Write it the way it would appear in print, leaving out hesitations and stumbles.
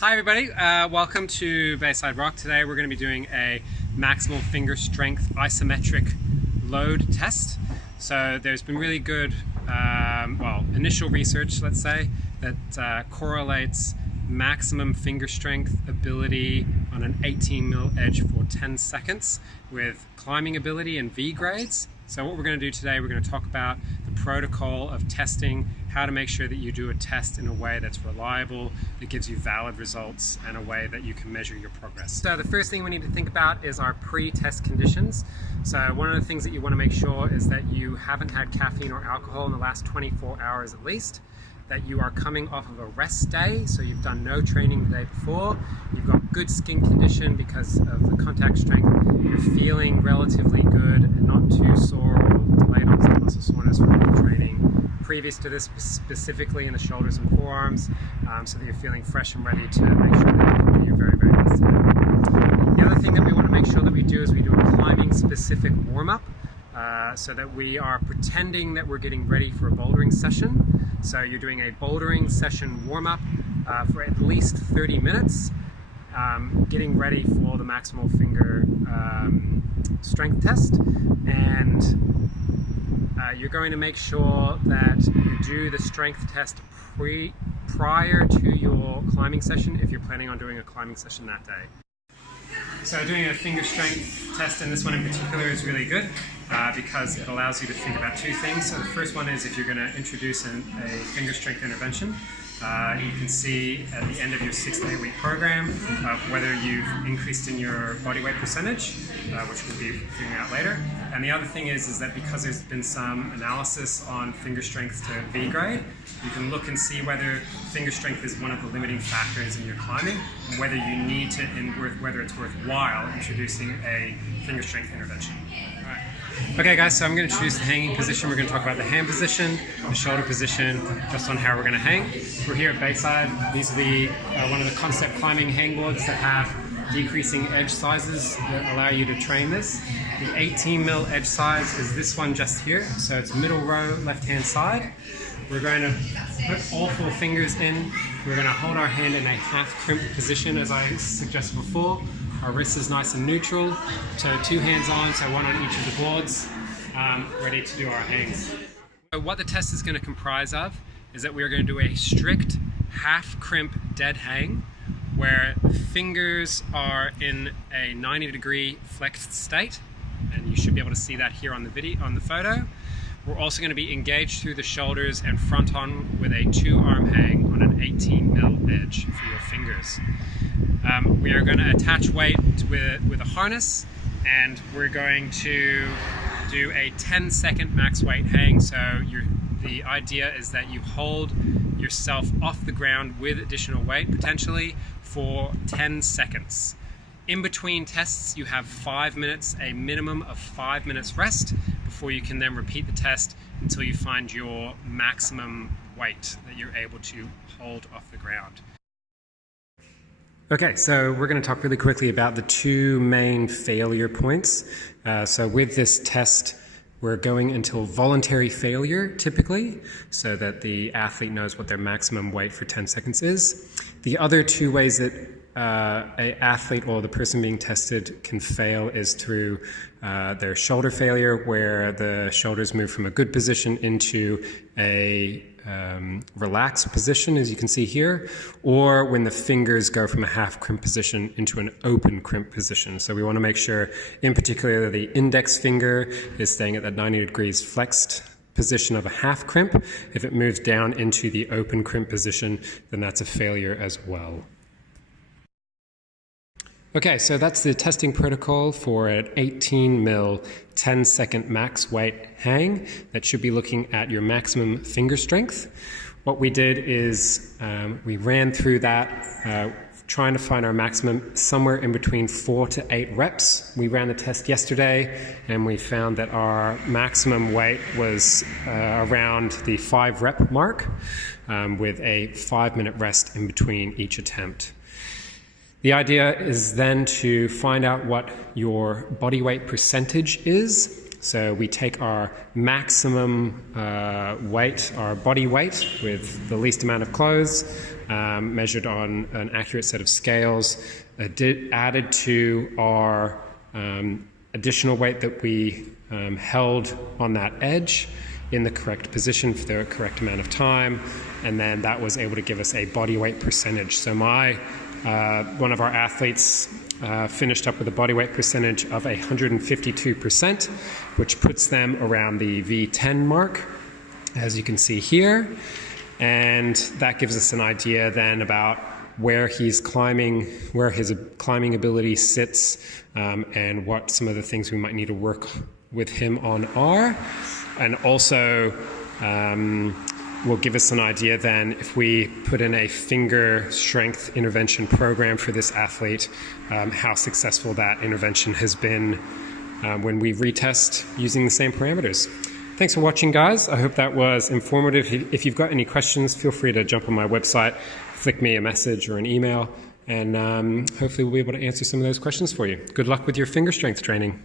Hi everybody, welcome to Bayside Rock. Today we're going to be doing a maximal finger strength isometric load test. So there's been really good, initial research, let's say, that correlates maximum finger strength ability on an 18mm edge for 10 seconds with climbing ability and V grades. So what we're going to do today, we're going to talk about the protocol of testing, how to make sure that you do a test in a way that's reliable, that gives you valid results, and a way that you can measure your progress. So the first thing we need to think about is our pre-test conditions. So one of the things that you want to make sure is that you haven't had caffeine or alcohol in the last 24 hours at least, that you are coming off of a rest day, so you've done no training the day before, you've got good skin condition because of the contact strength, you're feeling relatively good, not too sore or delayed onset muscle soreness from the training previous to this, specifically in the shoulders and forearms, so that you're feeling fresh and ready to make sure that you can do your very, very best today. The other thing that we want to make sure that we do is we do a climbing specific warm-up, so that we are pretending that we're getting ready for a bouldering session. So you're doing a bouldering session warm-up for at least 30 minutes, getting ready for the maximal finger strength test, and you're going to make sure that you do the strength test prior to your climbing session if you're planning on doing a climbing session that day. So doing a finger strength test, and this one in particular is really good because it allows you to think about two things. So the first one is if you're going to introduce a finger strength intervention, you can see at the end of your 6 to 8 week program whether you've increased in your body weight percentage, which we'll be figuring out later. And the other thing is that because there's been some analysis on finger strength to V grade, you can look and see whether finger strength is one of the limiting factors in your climbing, and whether you need to, whether it's worthwhile introducing a finger strength intervention. All right. Okay guys, so I'm going to introduce the hanging position. We're going to talk about the hand position, the shoulder position, just on how we're going to hang. We're here at Bayside. These are the one of the concept climbing hangboards that have decreasing edge sizes that allow you to train this. The 18mm edge size is this one just here, so it's middle row, left-hand side. We're going to put all 4 fingers in. We're going to hold our hand in a half crimp position, as I suggested before. Our wrist is nice and neutral, so 2 hands on, so 1 on each of the boards, ready to do our hangs. So what the test is going to comprise of is that we are going to do a strict half crimp dead hang, where the fingers are in a 90-degree flexed state, and you should be able to see that here on the photo. We're also going to be engaged through the shoulders and front on with a 2-arm hang on an 18mm edge for your fingers. We are going to attach weight with a harness, and we're going to do a 10-second max weight hang. So the idea is that you hold yourself off the ground with additional weight, potentially, for 10 seconds. In between tests, you have 5 minutes, a minimum of 5 minutes rest, before you can then repeat the test until you find your maximum weight that you're able to hold off the ground. Okay, so we're going to talk really quickly about the 2 main failure points. So with this test, we're going until voluntary failure, typically, so that the athlete knows what their maximum weight for 10 seconds is. The other 2 ways that an athlete or the person being tested can fail is through their shoulder failure, where the shoulders move from a good position into a relaxed position, as you can see here, or when the fingers go from a half crimp position into an open crimp position. So we want to make sure, in particular, that the index finger is staying at that 90 degrees flexed position of a half crimp. If it moves down into the open crimp position, then that's a failure as well. Okay, so that's the testing protocol for an 18mm 10-second max weight hang that should be looking at your maximum finger strength. What we did is we ran through that, trying to find our maximum somewhere in between 4 to 8 reps. We ran the test yesterday, and we found that our maximum weight was around the 5 rep mark, with a 5-minute rest in between each attempt. The idea is then to find out what your body weight percentage is, So we take our maximum weight, our body weight, with the least amount of clothes, measured on an accurate set of scales, added to our additional weight that we held on that edge in the correct position for the correct amount of time, and then that was able to give us a body weight percentage. So one of our athletes finished up with a body weight percentage of 152%, which puts them around the V10 mark, as you can see here. And that gives us an idea then about where he's climbing, where his climbing ability sits, and what some of the things we might need to work with him on are. And also will give us an idea then, if we put in a finger strength intervention program for this athlete, how successful that intervention has been when we retest using the same parameters. Thanks for watching, guys. I hope that was informative. If you've got any questions, feel free to jump on my website, flick me a message or an email, and hopefully we'll be able to answer some of those questions for you. Good luck with your finger strength training.